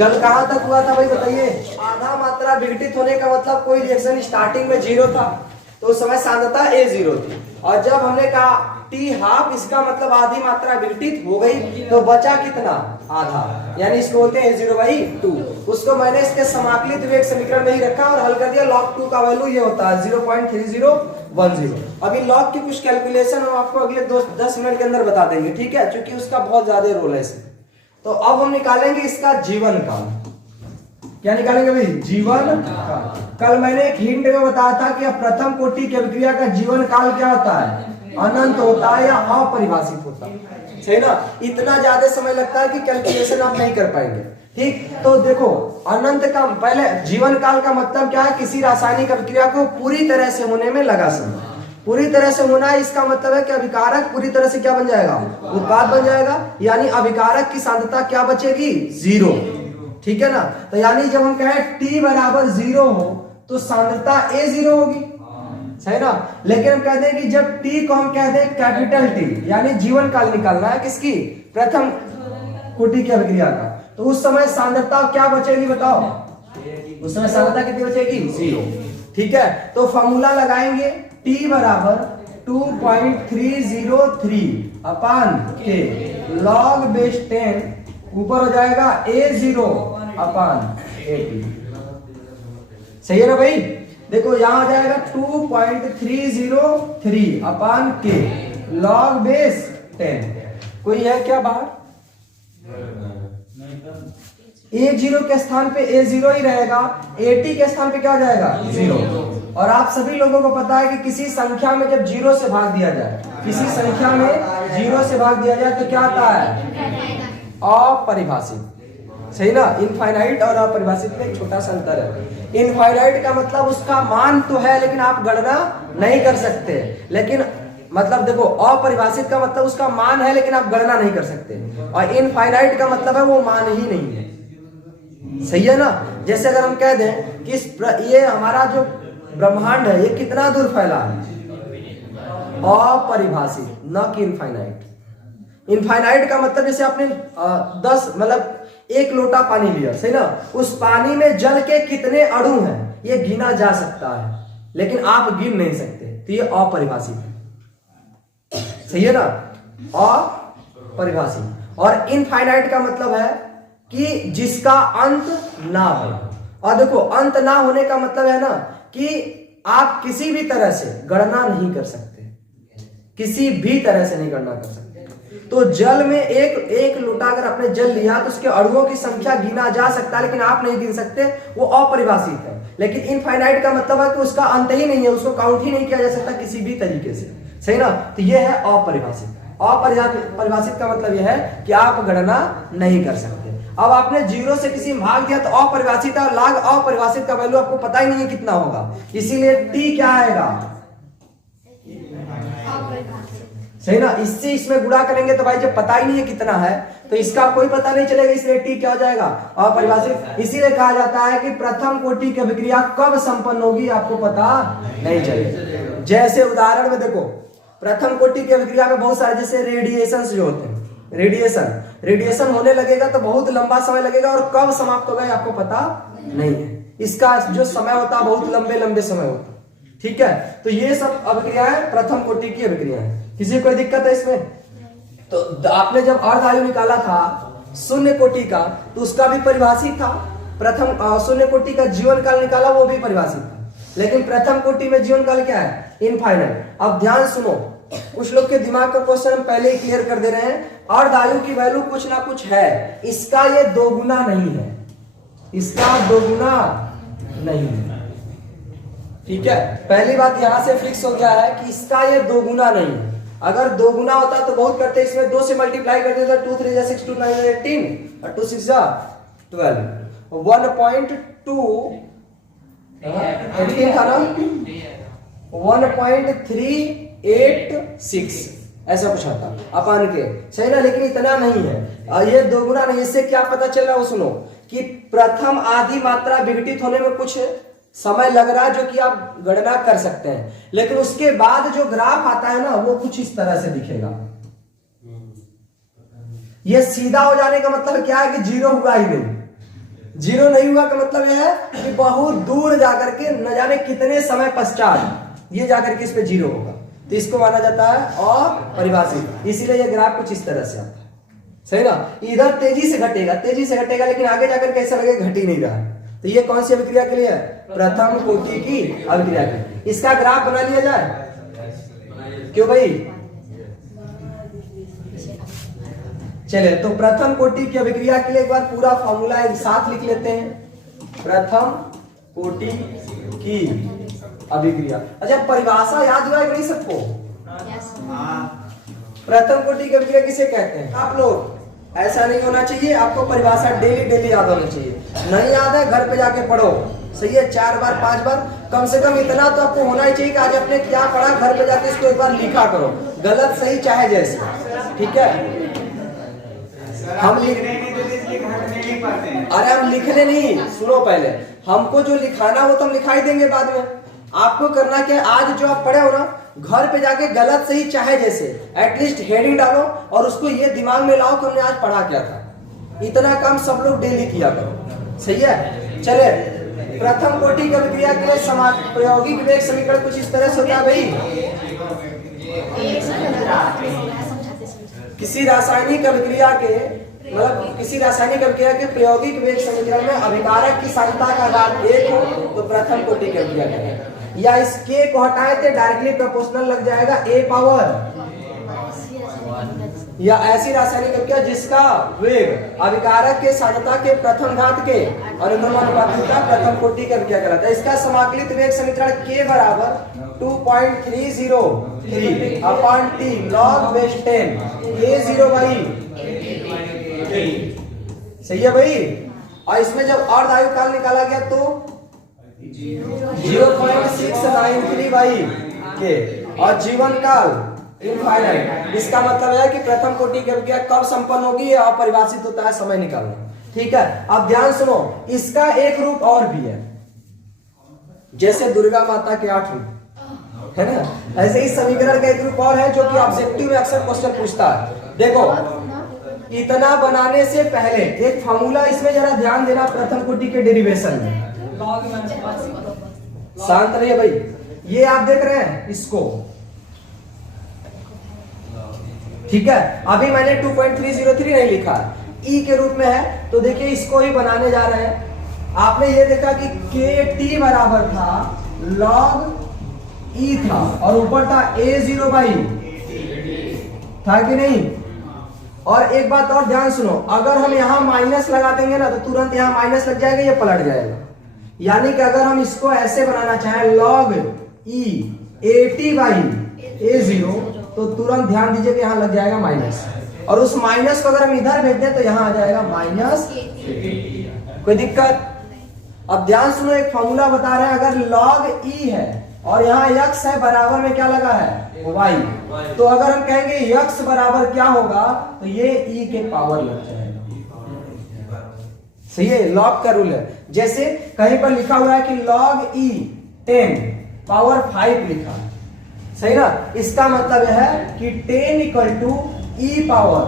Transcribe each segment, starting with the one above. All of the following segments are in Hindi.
कल कहाँ तक हुआ था भाई बताइए? आधा मात्रा विघटित होने का मतलब कोई रिएक्शन स्टार्टिंग में जीरो था तो उस समय सांद्रता A0 थी, और जब हमने कहा T हाफ, इसका मतलब आधी मात्रा विघटित हो गई तो बचा कितना? आधा, यानी इसको बोलते हैं A0/2। उसको मैंने इसके समाकलित वेग समीकरण में ही रखा और हल कर दिया। log 2 का वैल्यू ये होता है 0.3010। अभी log की कुछ कैलकुलेशन हम आपको अगले 10 मिनट के अंदर बता देंगे, ठीक है, क्योंकि उसका बहुत ज्यादा रोल है इसमें। तो अब हम निकालेंगे इसका जीवन काल। क्या निकालेंगे भाई? जीवन काल। कल मैंने एक हिंट में बताया था कि प्रथम कोटि की अभिक्रिया का जीवन काल क्या होता है? अनंत होता है या अपरिभाषित होता है, सही ना? इतना ज्यादा समय लगता है कि कैलकुलेशन आप नहीं कर पाएंगे, ठीक। तो देखो, अनंत का पहले जीवन काल का मतलब क्या है? किसी रासायनिक अभिक्रिया को पूरी तरह से होने में लगा समय। पूरी तरह से होना है, इसका मतलब है कि अभिकारक पूरी तरह से क्या बन जाएगा? उत्पाद बन जाएगा, यानी अभिकारक की सांद्रता क्या बचेगी? 0, ठीक है ना? तो यानी जब हम कहें T बराबर 0 हो तो सांद्रता A0 होगी, सही ना? लेकिन हम कहते हैं कि जब T को हम कहते हैं कैपिटल T, यानी जीवन काल निकालना है किसकी? प्रथम कोटि की अभिक्रिया का, तो उस समय सांद्रता क्या बचेगी बताओ? उस समय सांद्रता कितनी बचेगी? 0, ठीक है। तो फॉर्मूला लगाएंगे T बराबर 2.303 अपान K log बेस 10, ऊपर हो जाएगा A0 अपान AT, सही है ना भाई? देखो यहां आ जाएगा 2.303 अपान K log बेस 10। कोई है क्या बाहर? A0 के स्थान पे A0 ही रहेगा, AT के स्थान पे क्या हो जाएगा? 0। और आप सभी लोगों को पता है कि किसी संख्या में जब 0 से भाग दिया जाए, किसी संख्या में 0 से भाग दिया जाए तो क्या आता है? अपरिभाषित, सही ना? इनफाइनाइट और अपरिभाषित में एक छोटा सा अंतर है। इनफाइनाइट का मतलब उसका मान तो है लेकिन आप गणना नहीं कर सकते, लेकिन मतलब देखो, अपरिभाषित का मतलब उसका मान है लेकिन आप गणना नहीं कर सकते, और इनफाइनाइट का मतलब है वो मान ही नहीं है, सही है ना? जैसे अगर हम कह दें कि ये हमारा जो ब्रह्मांड है ये कितना दूर फैला है? अपरिभाषित, न कि इनफाइनाइट। इनफाइनाइट का मतलब जैसे आपने 10 मतलब 1 लोटा पानी लिया, सही ना? उस पानी में जल के कितने अणु हैं ये गिना जा सकता है, लेकिन आप गिन नहीं सकते, तो ये अपरिभाषित है, सही है ना? अपरिभाषित। और इनफाइनाइट का मतलब है कि जिसका अंत ना हो। और देखो, अंत ना होने का मतलब है ना कि आप किसी भी तरह से गणना नहीं कर सकते, किसी भी तरह से नहीं गणना कर सकते। तो जल में एक लोटा अगर आपने जल लिया तो उसके अणुओं की संख्या गिना जा सकता है, लेकिन आप नहीं गिन सकते, वो अपरिभाषित है। लेकिन इनफाइनाइट का मतलब है कि उसका अंत ही नहीं है, उसको काउंट ही नहीं किया जा सकता किसी भी तरीके से, सही ना? तो ये है अपरिभाषित। अपरिभाषित का मतलब यह है कि आप गणना नहीं कर सकते। अब आपने 0 से किसी में भाग दिया तो अपरिभाषित है, और log अपरिभाषित का वैल्यू आपको पता ही नहीं है कितना होगा, इसीलिए T क्या आएगा? सही ना? इससे इसमें गुणा करेंगे तो भाई जब पता ही नहीं है कितना है तो इसका कोई पता नहीं चलेगा, इसलिए T क्या हो जाएगा? अपरिभाषित। इसीलिए कहा जाता है कि प्रथम कोटि की अभिक्रिया कब संपन्न होगी आपको पता नहीं चलेगा। जैसे उदाहरण में देखो, प्रथम कोटि की अभिक्रिया में बहुत सारे जैसे रेडिएशन जो होते हैं, रेडिएशन होने लगेगा तो बहुत लंबा समय लगेगा, और कब समाप्त होगा आपको पता नहीं है। इसका जो समय होता है बहुत लंबे समय होता है, ठीक है? तो ये सब अभिक्रियाएं प्रथम कोटि की अभिक्रिया है। किसी कोई दिक्कत है इसमें? तो आपने जब अर्ध आयु निकाला था शून्य कोटि का तो उसका भी परिभाषित था। प्रथम शून्य कोटि का जीवन काल निकाला, वो भी परिभाषित था, लेकिन प्रथम कोटि में जीवन काल क्या है? इनफाइनाइट। अब ध्यान सुनो, कुछ लोग के दिमाग का क्वेश्चन हम पहले ही क्लियर कर दे रहे हैं। अर्ध आयु की वैल्यू कुछ ना कुछ है, इसका ये 2 गुना नहीं है, इसका 2 गुना नहीं है, ठीक है? पहली बात यहां से फिक्स हो गया है कि इसका ये 2 गुना नहीं है। अगर 2 गुना होता तो बहुत करते, इसमें 2 से मल्टीप्लाई करते थे, 2 3 6 2 9 18 और 2 6 12, 1.2 18 था ना, 1.386 ऐसा कुछ आता अपान के, सही ना? लेकिन इतना नहीं है, ये 2 गुना नहीं। इससे क्या पता चल रहा है? वो सुनो कि प्रथम आधी मात्रा विघटित होने में कुछ समय लग रहा है जो कि आप गणना कर सकते हैं, लेकिन उसके बाद जो ग्राफ आता है ना वो कुछ इस तरह से दिखेगा। ये सीधा हो जाने का मतलब क्या है कि 0 हुआ ही नहीं, जीरो नहीं हुआ का मतलब यह है कि बहुत दूर जाकर के न जाने कितने समय पश्चात ये जाकर के इस पे जीरो होगा, तो इसको माना जाता है अपरिभाषित। इसीलिए ये ग्राफ कुछ इस तरह से आता है, सही ना। इधर तेजी से घटेगा लेकिन आगे जाकर कैसा लगेगा, घट ही नहीं रहा है। तो ये कौन सी अभिक्रिया के लिए है, प्रथम कोटि की अभिक्रिया के लिए। इसका ग्राफ बना लिया जाए, क्यों भाई, चलिए तो प्रथम कोटि की अभिक्रिया के लिए एक बार पूरा फॉर्मूला एक साथ लिख लेते हैं। प्रथम कोटि की अभिक्रिया, अच्छा परिभाषा याद हुआ कि नहीं सबको? प्रथम कोटि की अभिक्रिया किसे कहते हैं? आप लोग ऐसा नहीं होना चाहिए, आपको परिभाषा डेली याद होना चाहिए। नहीं याद है घर पे जाके पढ़ो, सही है, 4 बार 5 बार, कम से कम इतना तो आपको होना ही चाहिए कि आज आपने क्या पढ़ा, घर पे जाके इसको एक बार लिखा करो, गलत सही चाहे जैसे, ठीक है। हम लिखने अरे हम लिखने नहीं, सुनो पहले, हमको जो लिखाना वो तो हम लिखाई देंगे बाद में। आपको करना क्या है, आज जो आप पढ़े हो ना, घर पे जाके गलत सही चाहे जैसे एटलीस्ट हेडिंग डालो और उसको ये दिमाग में लाओ कि हमने आज पढ़ा क्या था। इतना काम सब लोग डेली किया करो, सही है। चले, प्रथम कोटि की अभिक्रिया के लिए प्रायोगिक वेग समीकरण कुछ इस तरह से होता है भाई। किसी रासायनिक अभिक्रिया के प्रायोगिक वेग समीकरण में अभिकारक की सांद्रता का घात 1 हो तो प्रथम कोटि की अभिक्रिया करें, या इस k को हटाए तो डायरेक्टली प्रोपोर्शनल लग जाएगा a पावर, या ऐसी रासायनिक अभिक्रिया जिसका वेग अभिकारक के सांद्रता के प्रथम घात के अनुक्रमानुपातिक प्रथम कोटि की अभिक्रिया कहलाता है। इसका समाकलित वेग समीकरण k बराबर 2.303 upon t log base 10 a0 by, सही है भाई। और इसमें जब अर्ध आयु काल निकाला गया तो 0.693 बाई के, और जीवन काल इनफाइनाइट। इसका मतलब है कि प्रथम कोटि की अभिक्रिया कब संपन्न होगी, यह अपरिभाषित होता है समय निकालना, ठीक है। अब ध्यान सुनो, इसका एक रूप और भी है, जैसे दुर्गा माता के 8 रूप है ना, ऐसे ही समीकरण का एक रूप और है जो कि ऑब्जेक्टिव में अक्सर क्वेश्चन पूछता है। देखो, इतना बनाने से पहले एक फॉर्मूला, इसमें जरा ध्यान देना, प्रथम कोटि के डेरिवेशन में। शांत रहिए भाई, ये आप देख रहे हैं इसको, ठीक है। अभी मैंने 2.303 नहीं लिखा, ई के रूप में है, तो देखिए इसको ही बनाने जा रहे हैं। आपने ये देखा कि KT बराबर था log E था, और ऊपर था A0 बाई, था कि नहीं। और एक बात और ध्यान सुनो, अगर हम यहां माइनस लगा देंगे ना तो तुरंत यहां माइनस लग जाएगा, ये पलट जाएगा। यानी कि अगर हम इसको ऐसे बनाना चाहें log E AT by A0, तो तुरंत ध्यान दीजिए कि यहां लग जाएगा माइनस, और उस माइनस को अगर हम इधर भेज दें तो यहां आ जाएगा माइनस। कोई दिक्कत? अब ध्यान सुनो, एक फॉर्मूला बता रहे हैं, अगर log E है और यहाँ x है, बराबर में क्या लगा है y, तो अगर हम कहेंगे x बराबर क्या होगा, तो ये e के पावर लग जाएगा, सही है, लॉग का रूल है। जैसे कहीं पर लिखा हुआ है कि log e 10 पावर 5 लिखा है, सही ना, इसका मतलब है कि 10 इक्वल टू e पावर,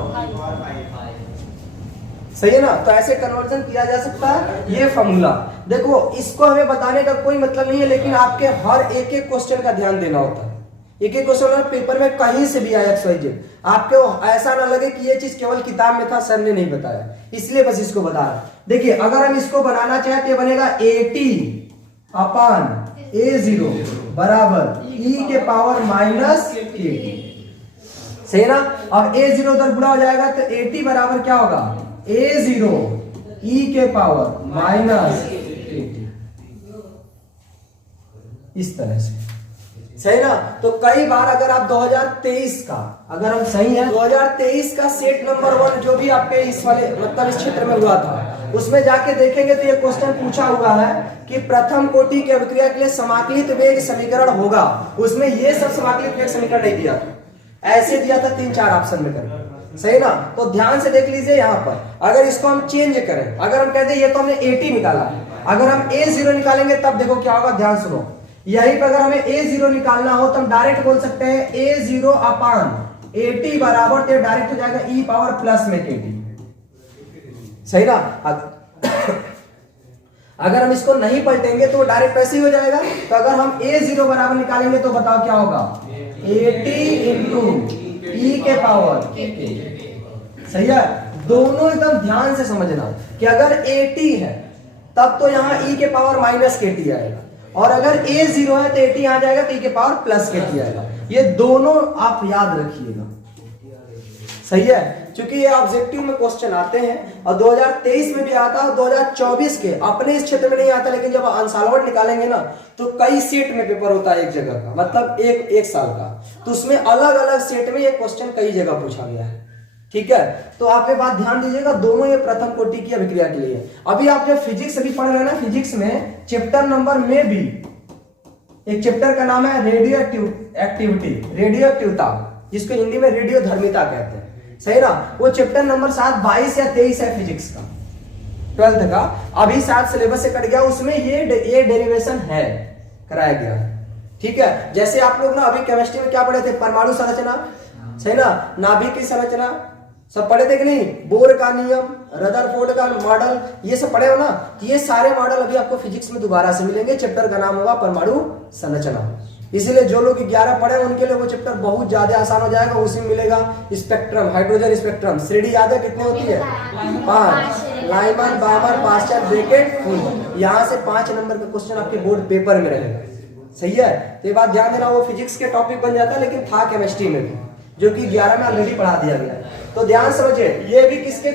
सही है ना। तो ऐसे कन्वर्जन किया जा सकता है, ये फॉर्मूला। देखो, इसको हमें बताने का कोई मतलब नहीं है, लेकिन आपके हर एक क्वेश्चन का ध्यान देना होता है। एक क्वेश्चन पेपर में कहीं से भी आया XYZ, आपको ऐसा ना लगे कि ये चीज केवल किताब में था, सर ने नहीं बताया, इसलिए बस इसको बता रहा। देखिए, अगर हम इसको बनाना चाहें तो ये बनेगा AT अपान A0 बराबर E के पावर माइनस KT, सही ना। अब A0 उधर बुरा हो जाएगा तो AT बराबर क्या होगा, A0 E के पावर माइनस KT, इस तरह से, सही ना। तो कई बार अगर आप 2023 का, अगर हम सही है, 2023 का सेट नंबर 1 जो भी आपके इस वाले मतलब इस क्षेत्र में हुआ था, उसमें जाके देखेंगे तो ये क्वेश्चन पूछा हुआ है कि प्रथम कोटि की अभिक्रिया के लिए समाकलित वेग समीकरण होगा। उसमें ये सब समाकलित वेग समीकरण नहीं दिया था, ऐसे दिया था 3-4 ऑप्शन में करके, सही ना। तो ध्यान से देख लीजिए, यहाँ पर अगर इसको हम चेंज करें, अगर हम कहते हैं ये तो हमने AT निकाला, अगर हम A0 निकालेंगे तब देखो क्या होगा, ध्यान सुनो। यहीं पर अगर हमें A0 निकालना हो तो हम डायरेक्ट बोल सकते हैं A0 अपान AT बराबर, तो डायरेक्ट हो जाएगा E पावर प्लस में KT, सही ना। अगर हम इसको नहीं पलटेंगे तो डायरेक्ट वैसे ही हो जाएगा। तो अगर हम a0 बराबर निकालेंगे तो बताओ क्या होगा, 80 इंटू ई के पावर k। सही है, दोनों एकदम ध्यान से समझना कि अगर 80 है तब तो यहाँ e के पावर माइनस के टी आएगा, और अगर a0 है तो 80 यहाँ जाएगा तो e के पावर प्लस के टी आएगा। ये दोनों आप याद रखिएगा, सही है, क्योंकि ये ऑब्जेक्टिव में क्वेश्चन आते हैं और 2023 में भी आता है, 2024 के अपने इस क्षेत्र में नहीं आता, लेकिन जब आंसर निकालेंगे ना तो कई सेट में पेपर होता है एक जगह का, मतलब एक साल का, तो उसमें अलग अलग सेट में ये क्वेश्चन कई जगह पूछा गया है। ठीक है, तो आप ये बात ध्यान दीजिएगा, दोनों ये प्रथम कोटि की अभिक्रिया के लिए। अभी आप जब फिजिक्स अभी पढ़ रहे हैं ना, फिजिक्स में चैप्टर नंबर में भी एक चैप्टर का नाम है रेडियो एक्टिविटी, रेडियो एक्टिवता, जिसको हिंदी में रेडियो धर्मिता कहते हैं, सही ना। वो चैप्टर नंबर 7, 22 या 23 है फिजिक्स का, 12th का, अभी 7 सिलेबस से कट गया, उसमें ये डेरिवेशन है, कराया गया है। ठीक है, जैसे आप लोग ना अभी केमिस्ट्री में क्या पढ़े थे, परमाणु संरचना, सही ना, नाभिक की संरचना सब पढ़े थे कि नहीं, बोर का नियम, रदरफोर्ड का मॉडल, ये सब पढ़े हो ना। तो ये सारे मॉडल अभी आपको फिजिक्स में दोबारा से मिलेंगे, चैप्टर का नाम होगा परमाणु संरचना। इसीलिए जो लोग 11 पढ़े उनके लिए वो चैप्टर बहुत ज्यादा आसान हो जाएगा। उसी में मिलेगा स्पेक्ट्रम, हाइड्रोजन स्पेक्ट्रम, श्रेणी याद है कितनी होती है, 5, लाइमन, बामर, पास्चर, ब्रैकेट, फुल, यहाँ से 5 नंबर का क्वेश्चन आपके बोर्ड पेपर में रहेगा, सही है। तो ये बात ध्यान देना, वो फिजिक्स के टॉपिक बन जाता है, लेकिन था केमिस्ट्री में भी, जो कि 11 में ऑलरेडी पढ़ा दिया गया है। तो ध्यान समझिए, ये भी किसके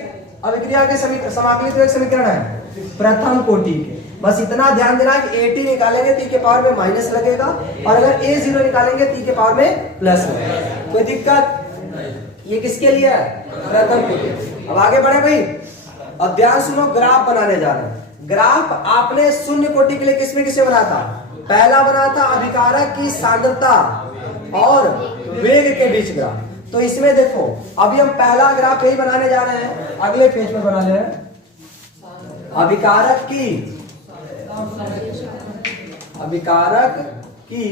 अभिक्रिया के समाकलित एक समीकरण है, प्रथम कोटि के। बस इतना ध्यान देना कि 80 निकालेंगे तो e के पावर में माइनस लगेगा, और अगर a0 निकालेंगे तो e के पावर में प्लस लगेगा। कोई दिक्कत, ये किसके लिए है, प्रथम कोटि। अब आगे बढ़े भाई, अब ध्यान सुनो, ग्राफ बनाने जा रहे हैं। ग्राफ आपने शून्य कोटि के लिए किसमें किसे बना था, पहला बना था अभिकारक की सांद्रता और वेग के बीच ग्राफ। तो इसमें देखो, अभी हम पहला ग्राफ यही बनाने जा रहे हैं, अगले पेज पर बना ले रहे हैं। अभिकारक की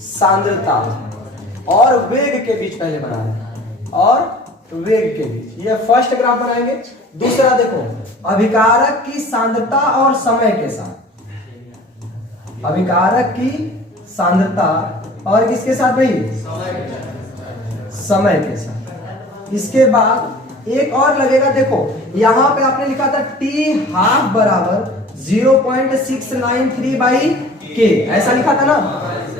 सांद्रता और वेग के बीच पहले बना रहे हैं, और वेग के बीच, ये फर्स्ट ग्राफ बनाएंगे। दूसरा देखो, अभिकारक की सांद्रता और समय के साथ, अभिकारक की सांद्रता और किसके साथ भाई, समय के साथ। इसके बाद एक और लगेगा, देखो यहां पे आपने लिखा था t½ बराबर 0.693/k, ऐसा लिखा था ना।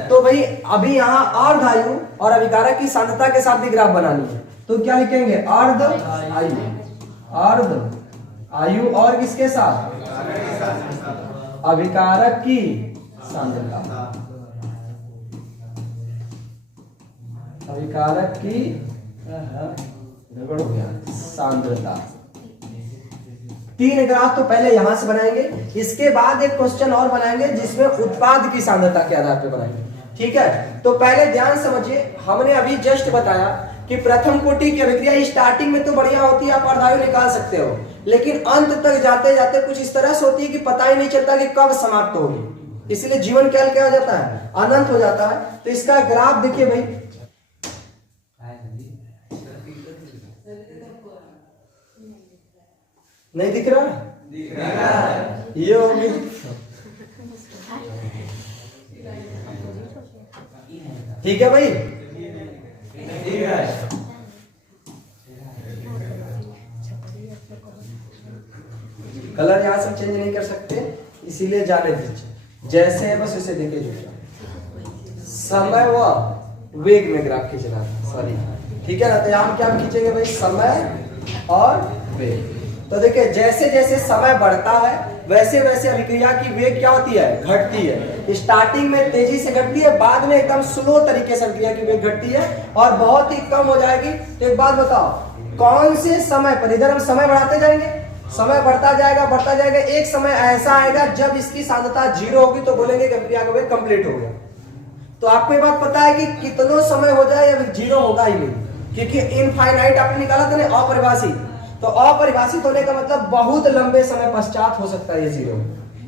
तो भाई अभी यहाँ अर्ध आयु और अभिकारक की सांद्रता के साथ भी ग्राफ बनानी है, तो क्या लिखेंगे, अर्ध आयु और किसके साथ, अभिकारक की सांद्रता, अभिकारक की सांद्रता। 3 ग्राफ तो पहले यहां से बनाएंगे, इसके बाद एक क्वेश्चन और बनाएंगे जिसमें उत्पाद की सांद्रता के आधार पर बनाएंगे। ठीक है, तो पहले ध्यान समझिए, हमने अभी जस्ट बताया कि प्रथम कोटि की अभिक्रिया स्टार्टिंग में तो बढ़िया होती है, आप अर्धायु निकाल सकते हो, लेकिन अंत तक जाते जाते कुछ इस तरह से होती है कि पता ही नहीं चलता कि कब समाप्त होगी। इसलिए जीवन काल क्या हो जाता है, अनंत हो जाता है। तो इसका ग्राफ देखिए भाई, नहीं दिख रहा, ये होगी, ठीक है भाई, कलर यहां से चेंज नहीं कर सकते, इसीलिए जाने दीजिए, जैसे है बस उसे देखे जो समय व वेग में ग्राफ खींचना, सॉरी, ठीक है ना। तो यहां क्या खींचेंगे भाई, समय और वेग। तो देखिए, जैसे जैसे समय बढ़ता है वैसे वैसे अभिक्रिया की वेग क्या होती है, घटती है। स्टार्टिंग में तेजी से घटती है, बाद में एकदम स्लो तरीके से अभिक्रिया की वेग घटती है और बहुत ही कम हो जाएगी। तो एक बात बताओ, कौन से समय पर, इधर हम समय बढ़ाते जाएंगे, समय बढ़ता जाएगा, एक समय ऐसा आएगा जब इसकी सांद्रता 0 होगी, तो बोलेंगे कि अभिक्रिया का वेग कंप्लीट हो गया। तो आपको ये बात पता है कि कितना समय हो जाए अभी 0 होगा ही नहीं, क्योंकि इनफाइनाइट आपने निकाला था ना, अपरिभाषित। तो अपरिभाषित होने का मतलब बहुत लंबे समय पश्चात हो सकता है ये 0,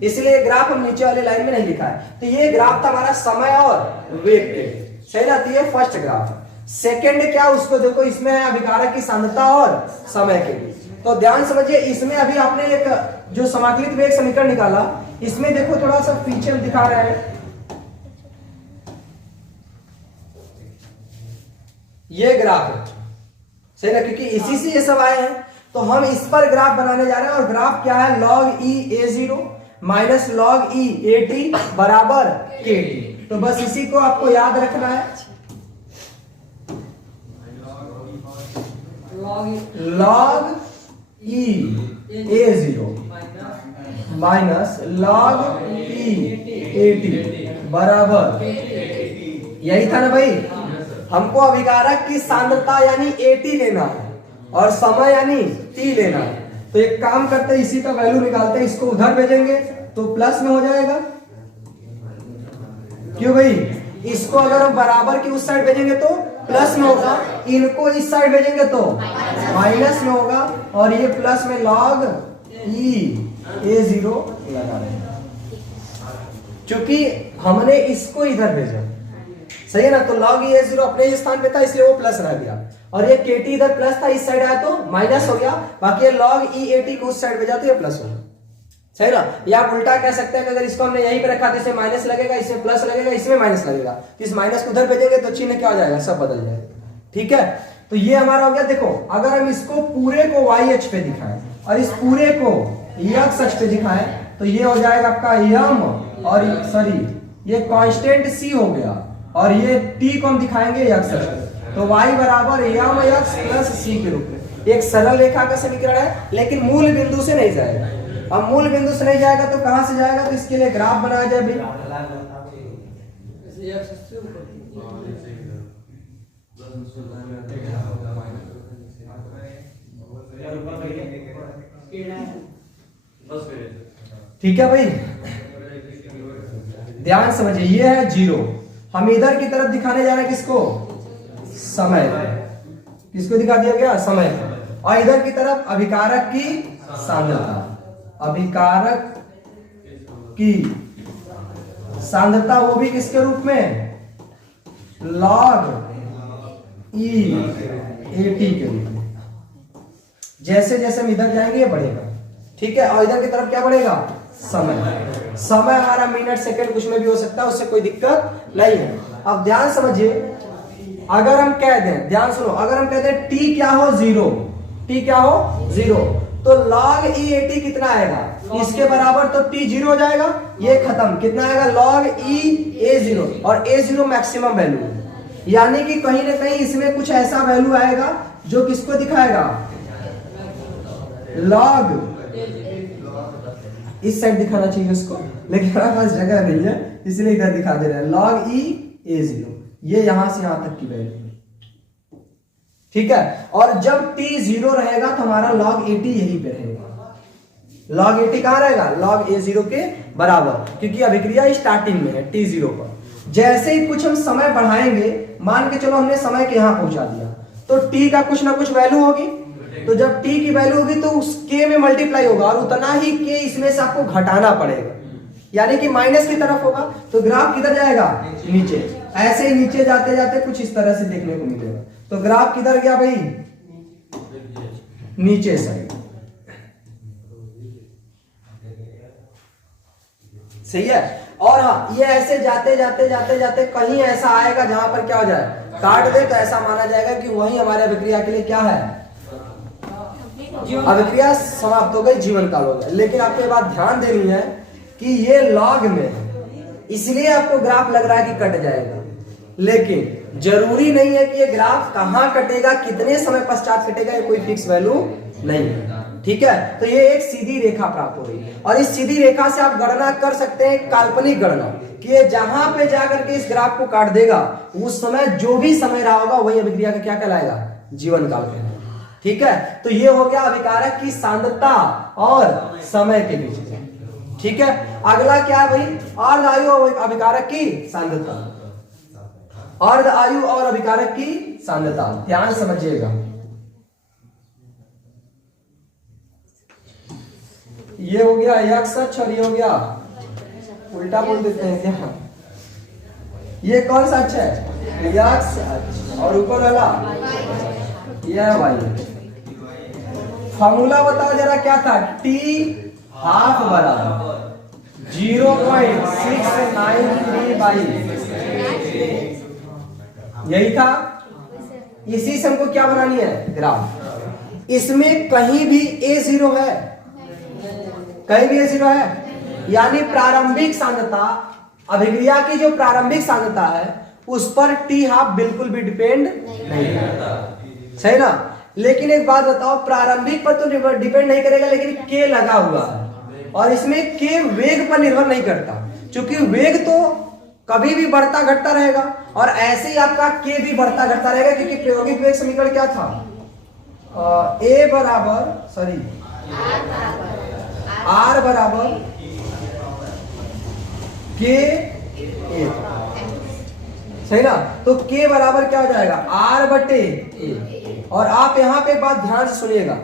इसलिए ग्राफ हम नीचे वाली लाइन में नहीं लिखा है। तो ये ग्राफ था हमारा समय और वेग के, सही ना। तो ये फर्स्ट ग्राफ है। सेकंड क्या, उसको देखो, इसमें है अभिकारक की सांद्रता और समय के बीच। तो ध्यान समझिए, इसमें अभी आपने एक जो समाकलित वेग समीकरण निकाला, इसमें देखो थोड़ा सा फीचर दिखा रहे हैं, ये ग्राफ है सही ना, क्योंकि इसी से ये सब आए हैं। तो हम इस पर ग्राफ बनाने जा रहे हैं, और ग्राफ क्या है, log e a0 minus log e at बराबर kt। तो बस इसी को आपको याद रखना है, log e a0 minus log e at बराबर, यही था ना भाई। हमको अभिकारक की सांद्रता यानी at लेना है और समय यानी t लेना है। तो एक काम करते हैं, इसी का वैल्यू निकालते हैं, इसको उधर भेजेंगे तो प्लस में हो जाएगा। क्यों भाई, इसको अगर हम बराबर की उस साइड भेजेंगे तो प्लस में होगा, इनको इस साइड भेजेंगे तो माइनस में होगा, और ये प्लस में log e a0 लगा देंगे, क्योंकि हमने इसको इधर भेजा, सही है ना। तो log e a0 अपने ही स्थान पे था, इसलिए वो प्लस रह गया, और ये kt इधर प्लस था, इस साइड आया तो माइनस हो गया, बाकी log e at को उस साइड भेजा तो ये प्लस होगा, सही ना। या आप उल्टा कह सकते हैं कि अगर इसको हमने यहीं पे रखा तो इसमें माइनस लगेगा, इसमें प्लस लगेगा, इसमें माइनस लगेगा, तो इस माइनस को उधर भेजेंगे तो चिन्ह क्या हो जाएगा, सब बदल जाएगा। ठीक है, तो ये हमारा हो गया। देखो अगर हम इसको पूरे को y अक्ष पे दिखाएं और इस पूरे को x अक्ष पे दिखाएं, तो ये हो जाएगा आपका m, और सॉरी ये कांस्टेंट c हो गया, और ये t को हम दिखाएंगे x अक्ष पे, तो y बराबर m x प्लस c के रूप में। एक सरल रेखा का समीकरण है, लेकिन मूल बिंदु से नहीं जाएगा। अब मूल बिंदु से नहीं जाएगा तो कहां से जाएगा, तो इसके लिए ग्राफ बनाया जाए भाई। ठीक है भाई, ध्यान समझिए, ये है 0, हम इधर की तरफ दिखाने जा रहे हैं किसको, समय, किसको दिखा दिया गया, समय, और इधर की तरफ अभिकारक की सांद्रता, अभिकारक की सांद्रता, वो भी किसके रूप में, log e at के रूप में। जैसे जैसे हम इधर जाएंगे ये बढ़ेगा, ठीक है, और इधर की तरफ क्या बढ़ेगा, समय। समय हमारा मिनट सेकंड कुछ में भी हो सकता है, उससे कोई दिक्कत नहीं है। अब ध्यान समझिए, अगर हम कह दें, ध्यान सुनो, अगर हम कहते हैं t क्या हो 0, t क्या हो 0, तो log e at कितना आएगा, इसके बराबर, तो t 0 हो जाएगा, ये खत्म, कितना आएगा log e a0, और a0 मैक्सिमम वैल्यू है, यानी कि कहीं ना कहीं इसमें कुछ ऐसा वैल्यू आएगा जो किसको दिखाएगा, log, इस साइड दिखाना चाहिए उसको, लेकिन हमारे पास जगह नहीं है इसलिए इधर दिखा दे रहे हैं, log e a0, ये यहां से यहां तक की वैल्यू, ठीक है। और जब t 0 रहेगा तो हमारा log at यहीं पे रहेगा, log at कहां रहेगा, log a0 के बराबर, क्योंकि अभिक्रिया स्टार्टिंग में है t 0 पर। जैसे ही कुछ हम समय बढ़ाएंगे, मान के चलो हमने समय के यहां पहुंचा दिया, तो t का कुछ ना कुछ वैल्यू होगी, तो जब t की वैल्यू होगी तो उस k में मल्टीप्लाई होगा, और उतना ही k इसमें से आपको घटाना पड़ेगा, यानी कि माइनस की तरफ होगा, तो ग्राफ किधर जाएगा, नीचे। ऐसे ही नीचे जाते जाते कुछ इस तरह से देखने को मिलेगा, तो ग्राफ किधर गया भाई, नीचे साइड, सही है। और हाँ, ये ऐसे जाते जाते जाते जाते कहीं ऐसा आएगा जहां पर क्या हो जाए, काट दे, तो ऐसा माना जाएगा कि वही हमारे अभिक्रिया के लिए क्या है, अभिक्रिया समाप्त हो गई, जीवन काल हो गया। लेकिन आपको ये बात ध्यान देनी है कि ये लॉग में है, इसलिए आपको ग्राफ लग रहा है कि कट जाएगा, लेकिन जरूरी नहीं है कि ये ग्राफ कहां कटेगा, कितने समय पश्चात कटेगा, ये कोई फिक्स वैल्यू नहीं है, ठीक है। तो ये एक सीधी रेखा प्राप्त हो रही है, और इस सीधी रेखा से आप गणना कर सकते हैं, काल्पनिक गणना, कि ये जहां पे जाकर के इस ग्राफ को काट देगा, उस समय जो भी समय रहा होगा वही अभिक्रिया का क्या कहलाएगा, जीवन काल कहलाएगा, ठीक है। तो ये हो गया अभिकारक की सांद्रता और समय के बीच में, ठीक है। अगला क्या है भाई, अर्ध आयु और अभिकारक की सांद्रता, अर्ध आयु और अभिकारक की सांद्रता, ध्यान समझिएगा। ये हो गया x अक्ष और ये हो गया, उल्टा बोल देते हैं क्या, ये कौन सा अक्ष है, x अक्ष, और ऊपर वाला यह y। फॉर्मूला बताओ जरा क्या था, टी हाफ बराबर 0.693 बाई, यही था। इसी से हमको क्या बनानी है, ग्राफ। इसमें कहीं भी A0 है, कहीं भी A0 है, यानी प्रारंभिक सांद्रता, अभिक्रिया की जो प्रारंभिक सांद्रता है उस पर टी हाफ बिल्कुल भी डिपेंड नहीं करता, सही ना। लेकिन एक बात बताओ, प्रारंभिक पर तो डिपेंड नहीं करेगा, लेकिन के लगा हुआ है और इसमें के वेग पर निर्भर नहीं करता, क्योंकि वेग तो कभी भी बढ़ता घटता रहेगा और ऐसे ही आपका के भी बढ़ता घटता रहेगा, क्योंकि प्रायोगिक वेग समीकरण क्या था, ए बराबर सॉरी आर बराबर के ए, सही ना। तो के बराबर क्या हो जाएगा, आर बटे ए। और आप यहां पे एक बात ध्यान से सुनिएगा,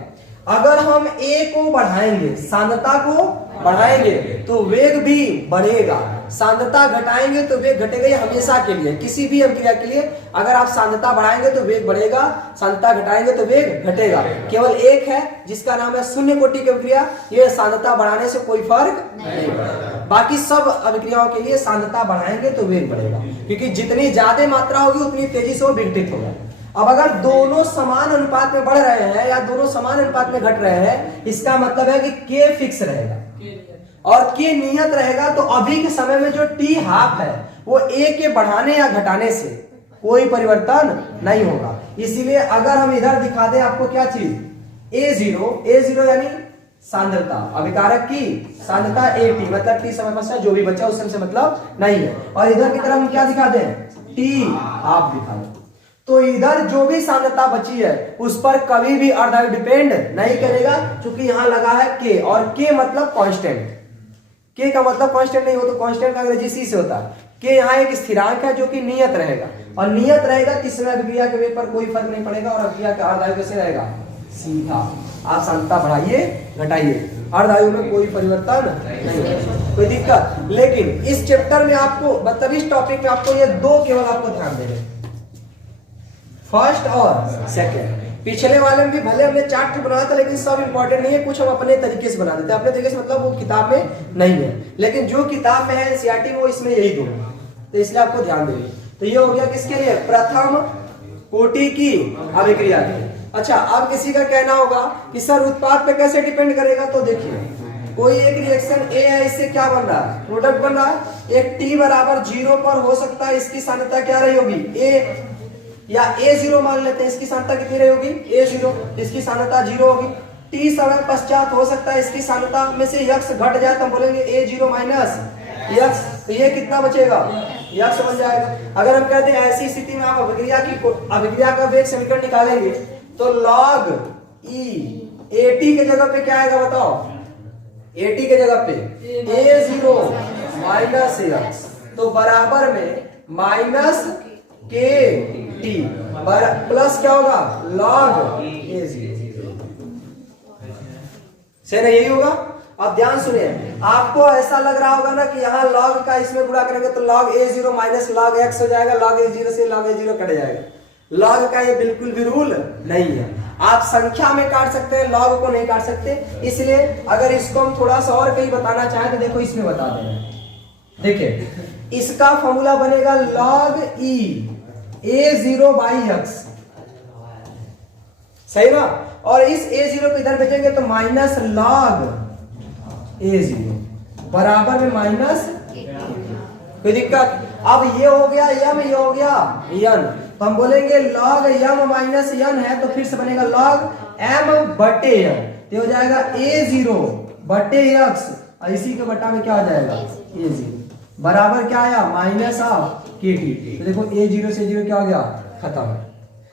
अगर हम ए को बढ़ाएंगे, सांद्रता को बढ़ाएंगे तो वेग भी बढ़ेगा, सांद्रता घटाएंगे तो वेग घटेगा। ये हमेशा के लिए, किसी भी अभिक्रिया के लिए, अगर आप सांद्रता बढ़ाएंगे तो वेग बढ़ेगा, सांद्रता घटाएंगे तो वेग घटेगा। केवल एक है जिसका नाम है शून्य कोटि की अभिक्रिया, ये सांद्रता बढ़ाने से कोई फर्क नहीं पड़ेगा। बाकी सब अभिक्रियाओं के लिए सांद्रता बढ़ाएंगे तो वेग बढ़ेगा, क्योंकि जितनी ज्यादा मात्रा होगी उतनी तेजी से वो विघटित होगा। अब अगर दोनों समान अनुपात में बढ़ रहे हैं या दोनों समान अनुपात में घट रहे हैं, इसका मतलब है कि के फिक्स रहेगा और के नियत रहेगा। तो अभी के समय में जो टी हाफ है वो ए के बढ़ाने या घटाने से कोई परिवर्तन नहीं होगा। इसीलिए अगर हम इधर दिखा दें आपको क्या चीज, A0 यानी सांद्रता, अभिकारक की सांद्रता AT, मतलब टी समय पश्चात जो भी बचा उससे मतलब नहीं है। और इधर की तरफ हम क्या दिखा दें, टी हाफ दिखा दें। तो इधर जो भी सांद्रता बची है उस पर कभी भी अर्धवायु डिपेंड नहीं करेगा, क्योंकि यहां लगा है के, और के मतलब कांस्टेंट। के का मतलब कांस्टेंट नहीं हो तो कांस्टेंट का अंग्रेजी सी से होता है। के यहाँ एक स्थिरांक है जो कि नियत रहेगा, और नियत रहेगा किस समय अभिक्रिया के वेग पर कोई फर्क नहीं पड़ेगा, और अभिक्रिया का अर्धवायु कैसे रहेगा, सीधा। आप सांद्रता बढ़ाइए घटाइए, अर्धवायु में कोई परिवर्तन नहीं, कोई दिक्कत। लेकिन इस चैप्टर में आपको, मतलब इस टॉपिक में आपको ये दो केवल आपको ध्यान देने, फर्स्ट और सेकंड। पिछले वाले में भी भले हमने चार्ट बनाया था, लेकिन सब इंपॉर्टेंट नहीं है, कुछ हम अपने तरीके से बना देते हैं। अपने तरीके से मतलब वो किताब में नहीं है, लेकिन जो किताब में है एनसीईआरटी में वो इसमें यही दो, तो इसलिए आपको ध्यान देंगे। तो ये हो गया किसके लिए, प्रथम कोटि की अभिक्रिया के। अच्छा, अब किसी का कहना होगा कि सर उत्पाद पे कैसे डिपेंड करेगा, तो देखिए कोई एक रिएक्शन ए है, इससे क्या बन रहा है, प्रोडक्ट बन रहा है। एक टी बराबर 0 पर हो सकता है, इसकी सांद्रता क्या रही होगी, ए, या A0 मान लेते हैं, इसकी सांद्रता कितनी रही होगी, A0, इसकी सांद्रता 0 होगी। T समय पश्चात हो सकता है इसकी सांद्रता में से यक्स घट जाए तो हम बोलेंगे A0 माइनस यक्स, तो ये कितना बचेगा, यक्स बन जाएगा। अगर हम कहते हैं ऐसी स्थिति में आप अभिक्रिया का वेग समीकरण निकालेंगे तो log E AT के जगह पे क्या आएगा बताओ, AT के जगह पे A0 माइनस यक्स, तो बराबर में माइनस के टी प्लस क्या होगा, लॉग A0, सही ना, यही होगा। अब ध्यान सुनिए, आपको ऐसा लग रहा होगा ना कि यहाँ लॉग का इसमें गुणा करेंगे तो log A0 minus log x हो जाएगा, लॉग A0 से लॉग A0 कट जाएगा। लॉग का ये बिल्कुल भी रूल नहीं है। आप संख्या में काट सकते हैं, लॉग को नहीं काट सकते। इसलिए अगर इसको हम थोड़ा सा और कहीं बताना चाहें तो देखो इसमें बता दें। देखिए इसका फॉर्मूला बनेगा log E A0 by x, सही ना। और इस A0 को इधर भेजेंगे तो माइनस log A0 बराबर में माइनस, कोई दिक्कत। अब ये हो गया यम, ये हो गया यन, तो हम बोलेंगे log यम माइनस यन है, तो फिर से बनेगा log m बटे यन, तो हो जाएगा A0 बटे x, और इसी के बटा में क्या हो जाएगा A0 बराबर क्या आया, माइनस ऑफ KT। तो देखो A0 से 0 क्या हो गया, खत्म।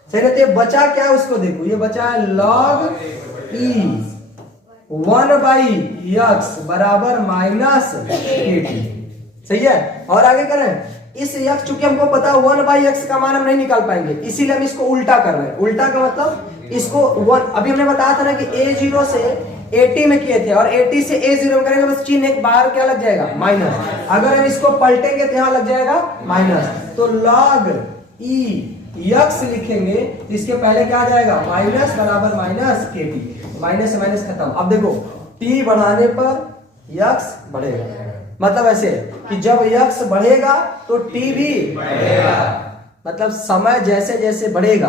सही रहते हैं। बचा क्या है उसको देखो, ये बचा है log E 1 बाई x बराबर माइनस KT, सही है। और आगे करें, इस x चूंकि हमको पता है 1 बाई x का मान हम नहीं निकाल पाएंगे, इसीलिए हम इसको उल्टा कर रहे हैं। उल्टा का मतलब इसको 1, अभी हमने बताया था ना कि A0 से AT में किए थे, और AT से A0 में करेंगे बस चिन्ह एक बाहर क्या लग जाएगा, माइनस। अगर हम इसको पलटेंगे तो यहाँ लग जाएगा माइनस, तो log E x लिखेंगे, इसके पहले क्या आ जाएगा, माइनस बराबर माइनस KT। माइनस से माइनस खत्म। अब देखो t बढ़ाने पर x बढ़ेगा, मतलब ऐसे कि जब x बढ़ेगा तो t भी बढ़ेगा, मतलब समय जैसे जैसे बढ़ेगा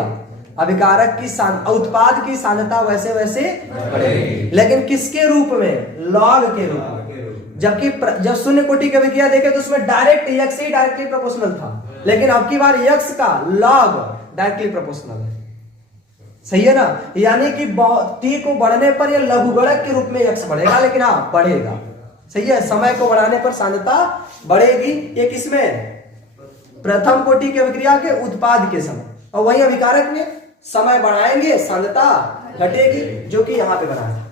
अभिकारक की उत्पाद की सांद्रता वैसे वैसे बढ़ेगी, लेकिन किसके रूप में? लॉग के रूप में। जबकि जब शून्य कोटि की अभिक्रिया देखे तो उसमें डायरेक्ट x ही डायरेक्टली प्रोपोर्शनल था, लेकिन अब की बार x का लॉग डायरेक्टली प्रोपोर्शनल है। सही है ना? यानी कि t को बढ़ने पर यह लघुगणक के रूप में x बढ़ेगा, लेकिन हाँ बढ़ेगा। सही है, समय को बढ़ाने पर सांद्रता बढ़ेगी। ये किसमें? प्रथम कोटि की अभिक्रिया के उत्पाद के समय, और वही अभिकारक में समय बढ़ाएंगे सांद्रता घटेगी, जो कि यहाँ पे बना है।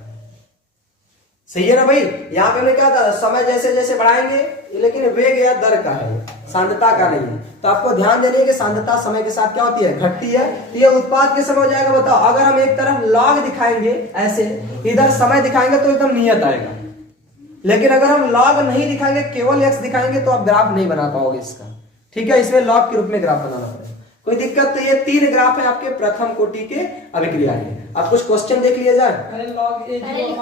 सही है ना भाई? यहाँ पे हमने क्या था, समय जैसे जैसे बढ़ाएंगे, लेकिन वेग या दर का है, सांद्रता का नहीं है। तो आपको ध्यान देनी है कि सांद्रता समय के साथ क्या होती है? घटती है। तो ये उत्पाद के समय हो जाएगा। बताओ, अगर हम एक तरफ लॉग दिखाएंगे ऐसे, इधर समय दिखाएंगे तो एकदम नियत आएगा, लेकिन अगर हम लॉग नहीं दिखाएंगे, केवल एक्स दिखाएंगे, तो आप ग्राफ नहीं बना पाओगे इसका। ठीक है, इसमें लॉग के रूप में ग्राफ बनाना पड़ेगा। कोई दिक्कत? तो ये 3 ग्राफ है आपके प्रथम कोटि के अभिक्रिया के। अब कुछ क्वेश्चन देख लिया जाए। लॉग ए 0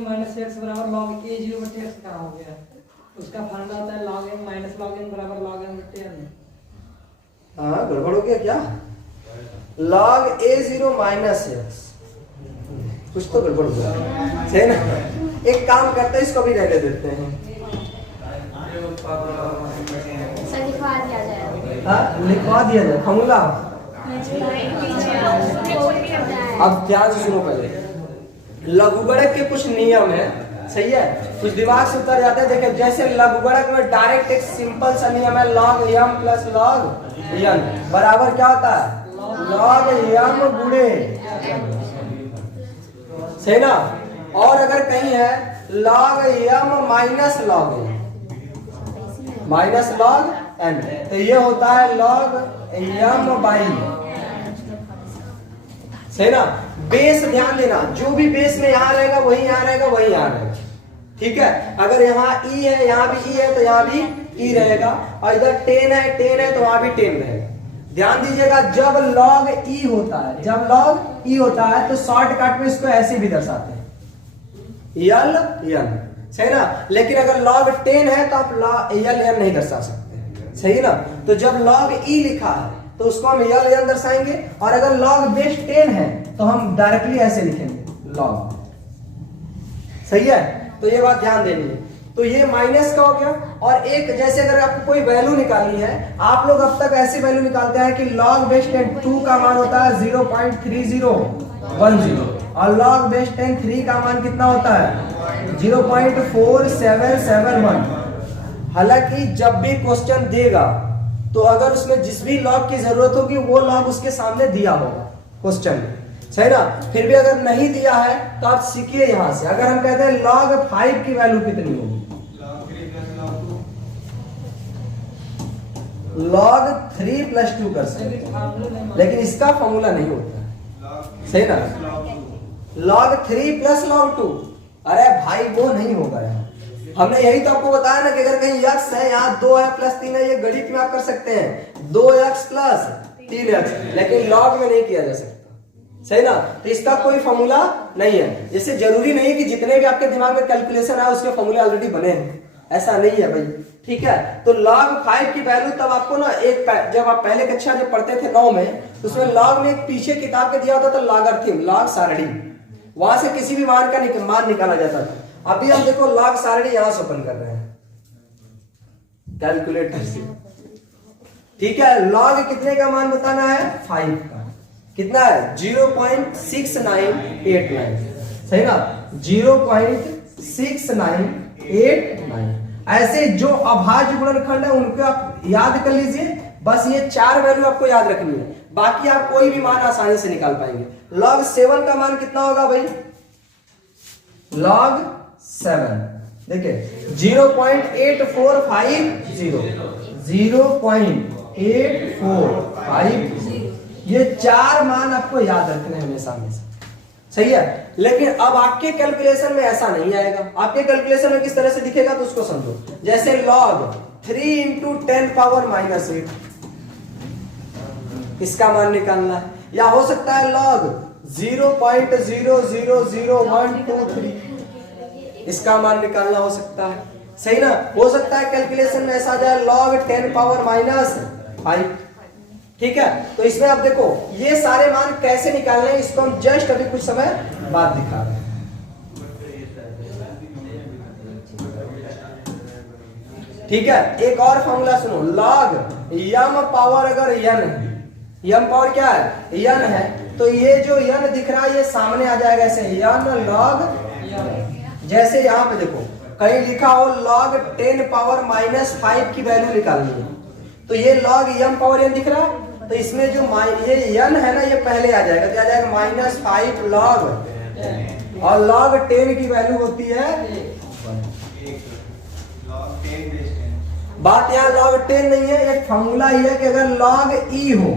माइनस x बराबर लॉग ए 0 बटे x का हो गया। उसका फॉर्मूला होता है log n minus log n बराबर log n बटे n। हाँ, गड़बड़ हो गया क्या? log a0 माइनस x, कुछ तो गड़बड़ हो गया। सही ना? एक काम करते हैं, इसको भी रहने देते हैं। लिखवा दिया जाए फॉर्मूला। अब ध्यान से सुनो, पहले लघुगणक के कुछ नियम है। सही है, कुछ दिमाग से उतर जाते हैं। देखिए, जैसे लघुगणक में डायरेक्ट एक सिंपल सा नियम है, log m plus log n बराबर क्या होता है? log m गुणे। सही ना? और अगर कहीं है log m minus log n minus log n, तो ये होता है log m बाई। सही ना? बेस ध्यान देना, जो भी बेस में यहाँ रहेगा वही यहाँ रहेगा, वही यहाँ रहेगा। ठीक है, अगर यहाँ e है, यहाँ भी e है, तो यहाँ भी e रहेगा, और इधर 10 है तो वहां भी 10 रहेगा। ध्यान दीजिएगा, जब log e होता है, जब log e होता है तो शॉर्टकट में इसको ऐसे भी दर्शाते हैं, यल n। सही ना? लेकिन अगर log 10 है तो आप यल n नहीं दर्शा सकते। सही ना? तो जब log e लिखा है तो उसको हम यल n दर्शाएंगे, और अगर log बेस 10 है तो हम डायरेक्टली ऐसे लिखेंगे log। सही है? तो ये बात ध्यान देनी है। तो ये माइनस का हो गया। और एक, जैसे अगर आपको कोई वैल्यू निकालनी है, आप लोग अब तक ऐसी वैल्यू निकालते हैं कि log बेस 10 2 का मान होता है 0.3010, और log बेस 10 3 का मान कितना होता है? 0.4771। हालांकि जब भी क्वेश्चन देगा तो अगर उसमें जिस भी log की जरूरत होगी वो log उसके सामने दिया होगा क्वेश्चन में। सही ना? फिर भी अगर नहीं दिया है तो आप सीखिए यहां से। अगर हम कहते हैं log 5 की वैल्यू कितनी होगी? log 3 प्लस 2 कर सकते हैं, लेकिन इसका फॉर्मूला नहीं होता है। सही ना? log 3 प्लस log 2, अरे भाई वो नहीं होगा यार। हमने यही तो आपको बताया ना कि अगर कहीं x है, यहाँ 2 है प्लस 3 है, ये गणित में आप कर सकते हैं 2x प्लस 3x, लेकिन log में नहीं किया जा सकता। सही ना? तो इसका कोई फॉर्मूला नहीं है। इससे जरूरी नहीं है कि जितने भी आपके दिमाग में कैलकुलेशन है उसके फॉर्मूले ऑलरेडी बने हैं, ऐसा नहीं है भाई। ठीक है, तो log 5 की वैल्यू तब आपको ना जब आप पहले कक्षा जब पढ़ते थे 9 में, उसमें log में एक पीछे किताब के दिया होता था लॉगरिथम, log सारणी, वहां से किसी भी मान का मान निकाला जाता था। अभी हम देखो log सारणी यहां से ओपन कर रहे हैं कैलकुलेटर से। ठीक है, log कितने का मान बताना है? 5 का। कितना है? 0.6989। सही ना? 0.6989। ऐसे जो अभाज्य गुणनखंड है उनको आप याद कर लीजिए। बस ये 4 वैल्यू आपको याद रखनी है, बाकी आप कोई भी मान आसानी से निकाल पाएंगे। log 7 का मान कितना होगा भाई? log 7 देखिए 0.8450, 0.8450। ये 4 मान आपको याद रखने हैं हमेशा हमेशा। सही है, लेकिन अब आपके कैलकुलेशन में ऐसा नहीं आएगा। आपके कैलकुलेशन में किस तरह से दिखेगा तो उसको समझो। जैसे log 3 × 10⁻⁻8, इसका मान निकालना है। या हो सकता है log 0.000123, इसका मान निकालना हो सकता है, सही ना। हो सकता है कैलकुलेशन में ऐसा आ जाए log 10 पावर -5, ठीक है। तो इसमें आप देखो ये सारे मान कैसे निकालने हैं, इसको हम जस्ट अभी कुछ समय बाद दिखा रहे हैं। ठीक है, एक और फॉर्मूला सुनो, log m पावर अगर n है, m पावर क्या है, n है, तो ये जो n दिख रहा है ये सामने आ जाएगा ऐसे n log, जैसे यहाँ पे देखो कहीं लिखा हो log 10 पावर -5 की वैल्यू निकालनी है, तो ये log m पावर n दिख रहा है, तो इसमें जो ये n है ना ये पहले आ जाएगा, तो आ जाएगा -5 log, और log 10 की वैल्यू होती है, बात यहाँ log 10 नहीं है, एक फॉर्मूला ही है कि अगर log e हो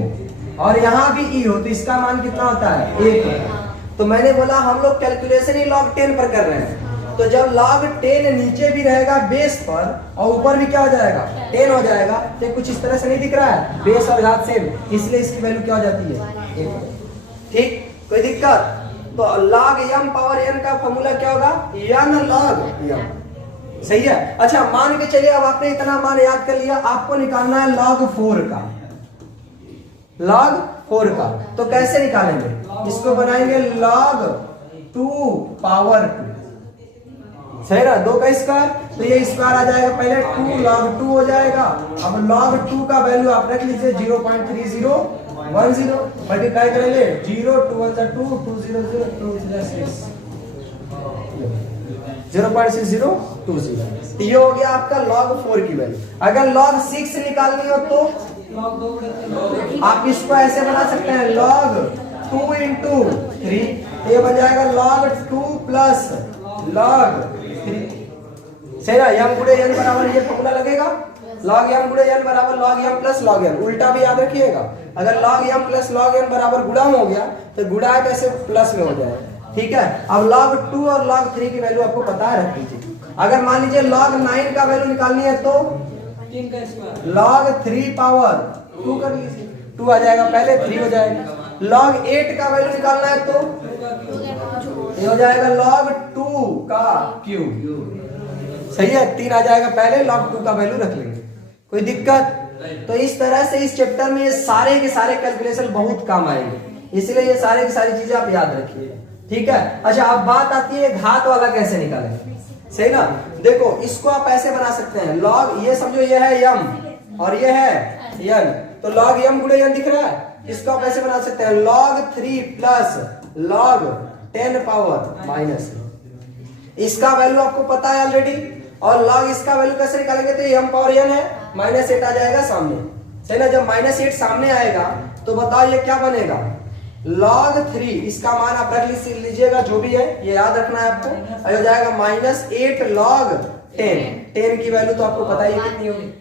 और यहाँ भी e हो तो इसका मान कितना होता है, 1 होता है। तो मैंने बोला हम लोग कैलकुलेशन ही log 10 पर कर रहे हैं, तो जब log 10 नीचे भी रहेगा बेस पर और ऊपर भी क्या हो जाएगा, 10 हो जाएगा, तो कुछ इस तरह से नहीं दिख रहा है, बेस और घात सेम, इसलिए इसकी वैल्यू क्या हो जाती है, 1। ठीक, कोई दिक्कत। तो log m पावर n का फॉर्मूला क्या होगा, n log m, सही है। अच्छा मान के चलिए अब आपने इतना मान याद कर लिया, आपको निकालना है log 4 का, log 4 का, तो कैसे निकालेंगे, इसको बनाएंगे log 2 पावर 2, सही ना, 2 का स्क्वायर, तो ये स्क्वायर आ जाएगा, पहले 2 log 2 हो जाएगा, अब log 2 का वैल्यू आप रख लीजिए 0.3010, मल्टीप्लाई करेंगे 0 2 1 2 2 0 0 2 0 6 0.6020, ये हो गया आपका log 4 की वैल्यू। अगर log 6 निकालनी हो तो आप इसको ऐसे बना सकते हैं log 2 into 3, ये बन जाएगा log 2 plus log 3, सही ना, m गुणे n बराबर ये फॉर्मूला लगेगा, log m गुणे n बराबर log m plus log n, उल्टा भी याद रखिएगा, अगर log m plus log n बराबर गुणा हो गया तो गुणा कैसे प्लस में हो जाएगा, ठीक है। अब log 2 और log 3 की वैल्यू आपको पता है, रख लीजिए। अगर मान लीजिए log 9 का वैल्यू निकालनी है तो 3 का स्क्वायर, log 3 पावर 2 कर लीजिए, 2 आ जाएगा पहले, 3 हो जाएगा। log 8 का वैल्यू निकालना है तो ये हो जाएगा log 2 का क्यूब, सही है, 3 आ जाएगा पहले, log 2 का वैल्यू रख लेंगे, कोई दिक्कत। तो इस तरह से इस चैप्टर में ये सारे के सारे कैलकुलेशन बहुत काम आएंगे, इसलिए ये सारे की सारी चीजें आप याद रखिए, ठीक है। अच्छा अब बात आती है घात वाला कैसे निकालेंगे, सही ना। देखो इसको आप ऐसे बना सकते हैं, log, ये समझो ये है m और ये है n, तो log m गुणे n दिख रहा है, इसको आप ऐसे बना सकते हैं log 3 plus log 10 power minus, इसका वैल्यू आपको पता है ऑलरेडी, और log इसका वैल्यू कैसे निकालेंगे, तो m पावर n है, -8 आ जाएगा सामने, सही ना। जब -8 सामने आएगा तो बताओ ये क्या बनेगा, log 3, इसका मान आप रख लीजिएगा जो भी है, ये याद रखना है आपको, हो जाएगा -8 log 10 की वैल्यू तो आपको पता ही कितनी होगी,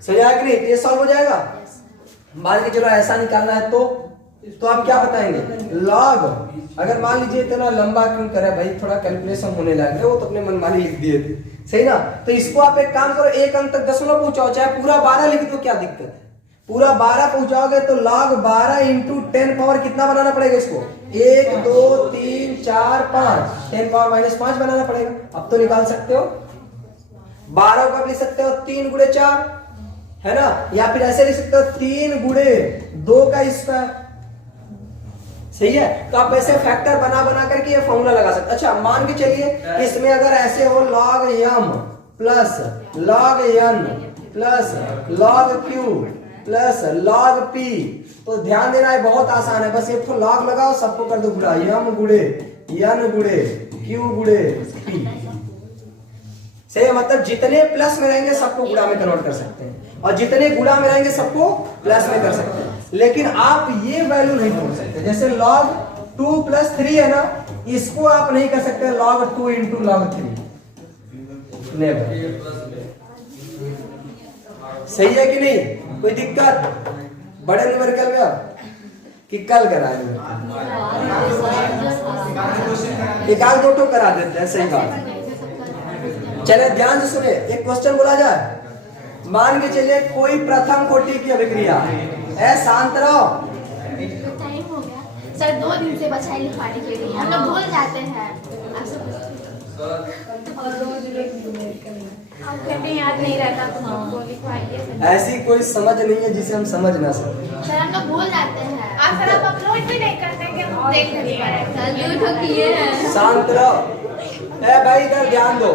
सही है कि नहीं, ये सॉल्व हो जाएगा। मान के चलो ऐसा निकालना है तो आप क्या बताएंगे, log, अगर मान लीजिए इतना लंबा क्यों करे भाई, थोड़ा कैलकुलेशन होने लग गया, वो तो अपने मनमानी लिख दिए थे, सही ना। तो इसको आप एक काम करो, एक अंक तक दशमलव पहुंचाओ, चाहे पूरा 12 लिख दो, क्या दिक्कत है, पूरा 12 पहुंचाओगे तो log 12 into 10 पावर कितना बनाना पड़ेगा इसको, 1 2 3 4 5, 10 पावर -5 बनाना पड़ेगा। अब तो निकाल सकते हो, 12 को लिख सकते हो 3 गुणे 4, है ना, या फिर ऐसे लिख सकते हो 3 गुणे 2 का स्क्वायर, सही है। तो आप ऐसे फैक्टर बना बना करके ये फॉर्मूला लगा सकते। अच्छा मान के चलिए इसमें अगर ऐसे हो log m plus log n plus log q plus log p, तो ध्यान देना है बहुत आसान है, बस एक तो log लगाओ, सबको कर दो गुणा, m गुणे n गुणे q गुणे p, सही है। मतलब जितने प्लस में रहेंगे सबको गुणा में कन्वर्ट कर सकते हैं, और जितने गुणा में रहेंगे सबको प्लस में कर सकते हैं, लेकिन आप ये वैल्यू नहीं ढूंढ सकते, जैसे log 2 प्लस 3 है ना, इसको आप नहीं कर सकते log 2 into log 3, नेवर, सही है कि नहीं, कोई दिक्कत। बड़े न्यूमेरिकल में अब कि कल करा एक आध दो करा देते हैं, सही बात। चले ध्यान से सुने, एक क्वेश्चन बोला जाए, मान के चलिए कोई प्रथम कोटि की अभिक्रिया है, शांत रहो, सर 2 दिन से बचाई लिखवाने के लिए हम लोग भूल जाते हैं। हम कहते हैं याद नहीं रहता तो हमको लिखवाइए। ऐसी कोई समझ नहीं है जिसे हम समझ ना सकें। सर हम लोग भूल जाते हैं। सर आप अपलोड भी नहीं करते कि हम देख नहीं पाए। सर किए हैं। शांत रहो। ए भाई इधर ध्यान दो।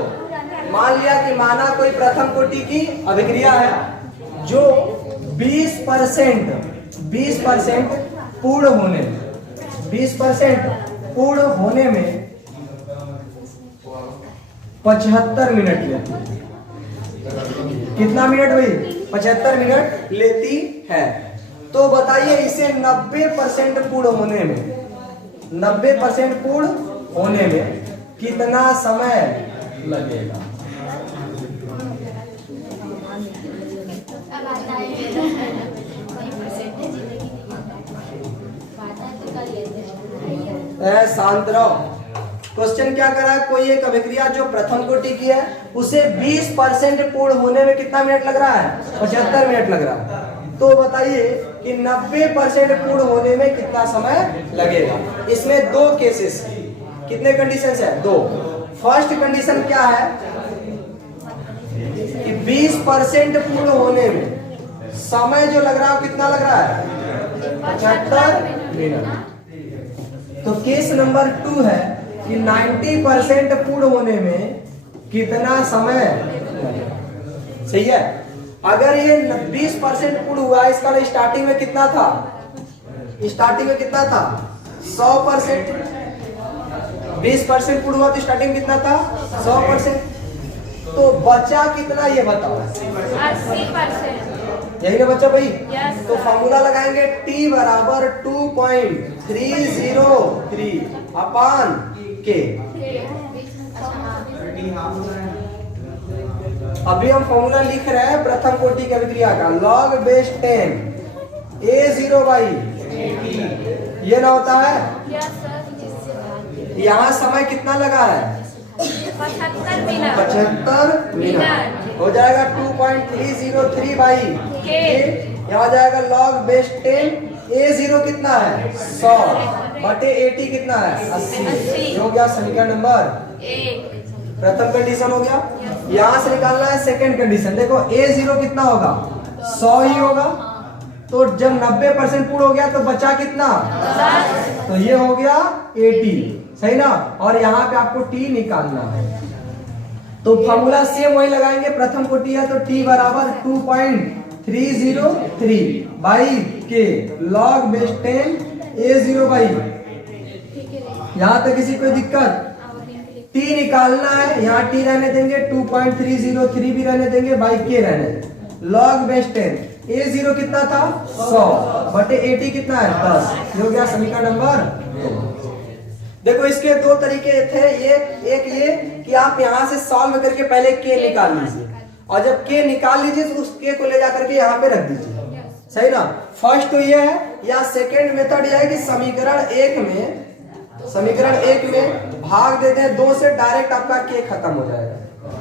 मान लिया कि माना कोई प्रथम कोटि की अभिक्रिया है जो 20% पूर्ण होने में 20% पूर्ण होने में 75 मिनट लेती है। कितना मिनट भाई? 75 मिनट लेती है। तो बताइए इसे 90% पूर्ण होने में 90% पूर्ण होने में कितना समय लगेगा? शांत रहो। क्वेश्चन क्या करा है? कोई एक अभिक्रिया जो प्रथम कोटि की है उसे 20% पूर्ण होने में कितना मिनट लग रहा है? 75 मिनट लग रहा है। तो बताइए कि 90% पूर्ण होने में कितना समय लगेगा? इसमें 2 केसेस, कितने कंडीशंस है? 2। फर्स्ट कंडीशन क्या है कि 20% पूर्ण होने में समय जो लग रहा है कितना लग रहा है? 75 मिनट। तो केस नंबर 2 है कि 90% पूर्ण होने में कितना समय लगेगा। सही है। अगर ये 20% पूर्ण हुआ, इसका स्टार्टिंग में कितना था? स्टार्टिंग में कितना था? 100%। 20% पूर्ण हुआ तो स्टार्टिंग में कितना था? 100%। तो बचा कितना ये बताओ? 80%। यही ना बच्चा भाई? Yes, तो फॉर्मूला लगाएंगे T बराबर 2.303 अपान K। अभी हम फॉर्मूला लिख रहे हैं प्रथम कोटि की अभिक्रिया का, log बेस 10 A0 बाई ये ना होता है। यहाँ समय कितना लगा है? 75 मिनट। 75 मिनट हो जाएगा 2.303 बाई के। यहाँ जाएगा log बेस 10 A0 कितना है? 100 बटे 80 कितना है? 80। हो गया समीकरण नंबर 1। प्रथम कंडीशन हो गया। यहाँ से निकालना है सेकंड कंडीशन। देखो A0 कितना होगा? 100 ही होगा। तो जब 90% पूर्ण हो गया तो बचा कितना? 10। तो ये हो गया 80। सही ना? और यहाँ पे आपको T निकालना है। तो फॉर्मूला सेम वही लगाएंगे, प्रथम कोटि है तो T बराबर 2.303 बाई के log बेस 10 A0 बाई। यहाँ तक किसी कोई दिक्कत? T निकालना है, यहाँ T रहने देंगे, 2.303 भी रहने देंगे, बाई के रहने देंगे। log बेस 10 A0 कितना था? 100 बटे 80 कितना है? 10। हो गया समीकरण नंबर 2। देखो इसके 2 तरीके थे। एक ये कि आप यहाँ से सॉल्व करके पहले के निकाल लीजिए और जब के निकाल लीजिए तो उस के को ले जाकर के यहाँ पे रख दीजिए। सही ना? फर्स्ट तो ये है, या सेकेंड मेथड ये है कि समीकरण एक में भाग देते हैं 2 से, डायरेक्ट आपका के खत्म हो जाएगा,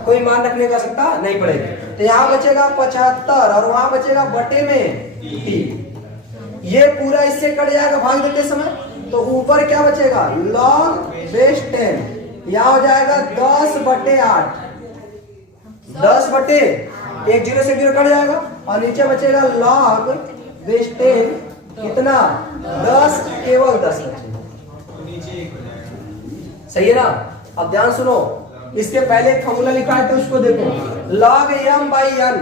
कोई मान रखने का आवश्यकता नहीं पड़ेगी। तो यहाँ बचेगा 75 और वहां बचेगा बटे में T। ये पूरा इससे कट जाएगा भाग देते समय। तो ऊपर क्या बचेगा? log बेस 10 यहाँ हो जाएगा 10 बटे 8। 10 बटे 1 0 से 0 कट जाएगा और नीचे बचेगा log बेस 10 कितना? 10 केवल 10 बचेगा। सही है ना? अब ध्यान सुनो, इसके पहले एक फॉर्मूला लिखा है तो उसको देखो। log m बाई n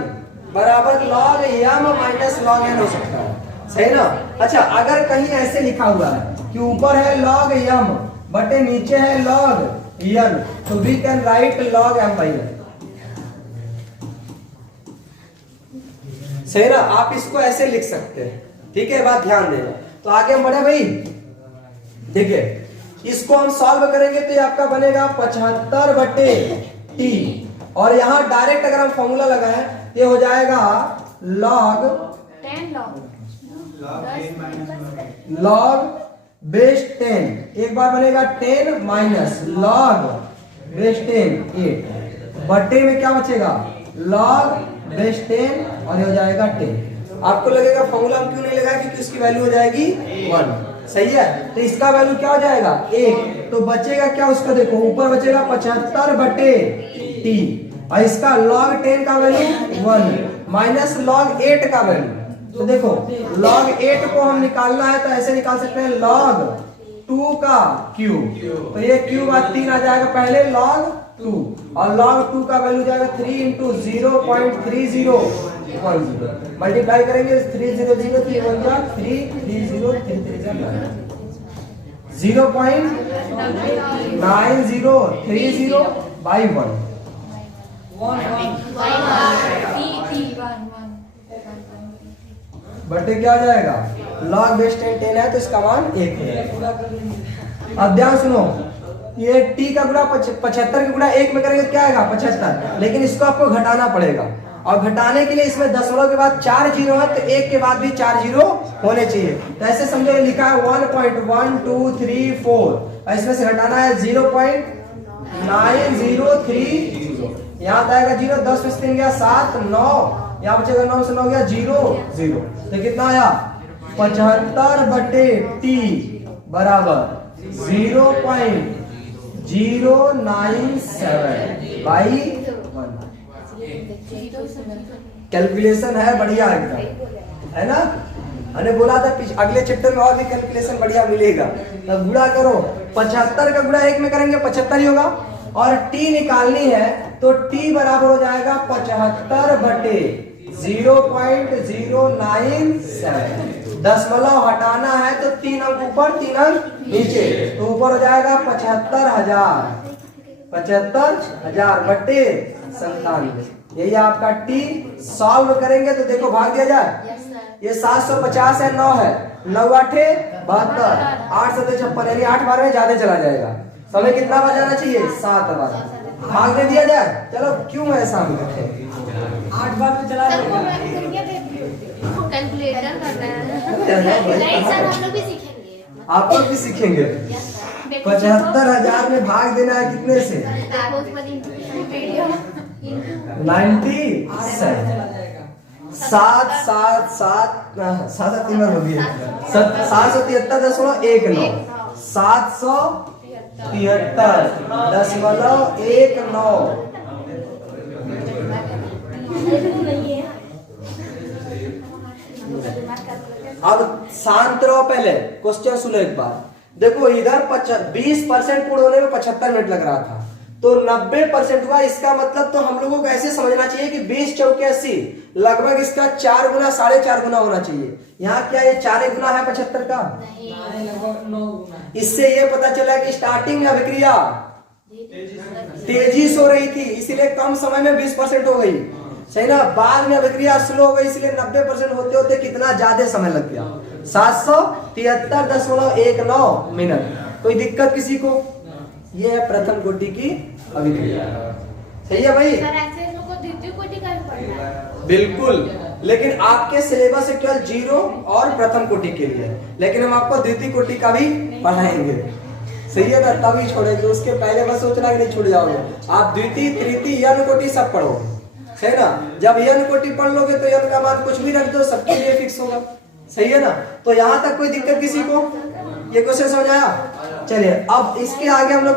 बराबर log m minus log n हो सकता है। सही ना? अच्छा, अगर कहीं ऐसे लिखा हुआ है कि ऊपर है log m बटे नीचे है log n, तो we can write log m by n। सही ना? आप इसको ऐसे लिख सकते हैं। ठीक है, बात ध्यान देना। तो आगे हम बढ़े भाई। देखिए इसको हम सॉल्व करेंगे तो ये आपका बनेगा 75 बटे T और यहाँ डायरेक्ट अगर हम फॉर्मूला लगाएं ये हो जाएगा log 10 log बेस 10। एक बार बनेगा 10 माइनस log बेस 10 8 बटे में क्या बचेगा? log बेस 10 और ये हो जाएगा 10। आपको लगेगा फॉर्मूला हम क्यों नहीं लगाया? क्योंकि उसकी वैल्यू हो जाएगी 1। सही है, तो इसका वैल्यू क्या हो जाएगा 1, तो बचेगा क्या उसका देखो ऊपर बचेगा 75 बटे टी, और इसका log 10 का वैल्यू 1 माइनस log 8 का वैल्यू, तो देखो log 8 को हम निकालना है तो ऐसे निकाल सकते हैं log 2 का क्यूब, तो ये क्यूब आज 3 आ जाएगा पहले log 2, और log 2 का वैल्यू जाएगा 3 इंटू 0.3010, मल्टीप्लाई करेंगे 300 3 1 जा 3 30 3 3 0.9030 by 1, बटे क्या आ जाएगा log बेस 10 है तो इसका मान 1 है। अब ध्यान सुनो, ये t का गुणा 75 का गुणा 1 में करेंगे क्या आएगा 75, लेकिन इसको आपको घटाना पड़ेगा, और घटाने के लिए इसमें दशमलव के बाद 4 जीरो है तो 1 के बाद भी 4 जीरो होने चाहिए, तो ऐसे समझो ये लिखा है 1.1234 और इसमें से घटाना है 0.9030, यहाँ आएगा 0, 10 में से 3 गया 7, 9, यहाँ बचेगा 9 से 9 गया 0 0, तो कितना आया 75 बटे टी बराबर 0.097 बाई 1। कैलकुलेशन है बढ़िया एकदम, है ना, मैंने बोला था अगले चैप्टर में और भी कैलकुलेशन बढ़िया मिलेगा। तब गुणा करो, 75 का गुणा 1 में करेंगे 75 ही होगा, और t निकालनी है तो t बराबर हो जाएगा 75 बटे 0.097, दशमलव हटाना है तो 3 अंक ऊपर 3 अंक नीचे, तो ऊपर हो जाएगा 75,000 बटे 97, यही आपका t। सॉल्व करेंगे तो देखो भाग दिया जाए, ये 750 है 9 है 9 8 72 8 7 56, यानी 8 बार में ज्यादा चला जाएगा, समय कितना बार जाना चाहिए 7 बार, भाग दे दिया जाए, चलो क्यों ऐसा हम करते हैं 8 बार में चला जाएगा। कैलकुलेटर करना है नहीं सर, हम लोग भी सीखेंगे, आप लोग भी सीखेंगे। 75,000 में भाग देना है कितने से 97, 773.19 अब शांत रहो, पहले क्वेश्चन सुनो एक बार। देखो इधर 20% पूर्ण होने में 75 मिनट लग रहा था, तो 90% हुआ, इसका मतलब तो हम लोगों को ऐसे समझना चाहिए कि 20 चौके 80, लगभग इसका 4 गुना 4.5 गुना होना चाहिए। यहाँ क्या ये 4 गुना है 75 का? लगभग 9 गुना। इससे ये पता चला कि स्टार्टिंग में अभिक्रिया तेजी से हो रही थी, इसीलिए कम समय में 20% हो गई, सही ना। बाद में अभिक्रिया स्लो हो गई, इसलिए 90% होते होते कितना ज्यादा समय लग गया, 773.19 मिनट। कोई दिक्कत किसी को? ये है प्रथम कोटि की अभिक्रिया, सही है भाई? सर ऐसे लोगों को द्वितीय कोटि का भी पढ़ना है। बिल्कुल, लेकिन आपके सिलेबस है केवल जीरो और प्रथम कोटि के लिए, लेकिन हम आपको द्वितीय कोटि का भी पढ़ाएंगे, सही है ना। तभी छोड़ेंगे, उसके पहले बस सोचना कि नहीं छूट जाओगे। आप द्वितीय तृतीय यन कोटि सब पढ़ोगे, सही ना। जब यन कोटि पढ़ लोगे तो यन का मान कुछ भी रख दो, सबके लिए फिक्स होगा, सही है ना। तो यहाँ तक कोई दिक्कत किसी को? ये क्वेश्चन समझ आया? चलिए अब इसके आगे हम लोग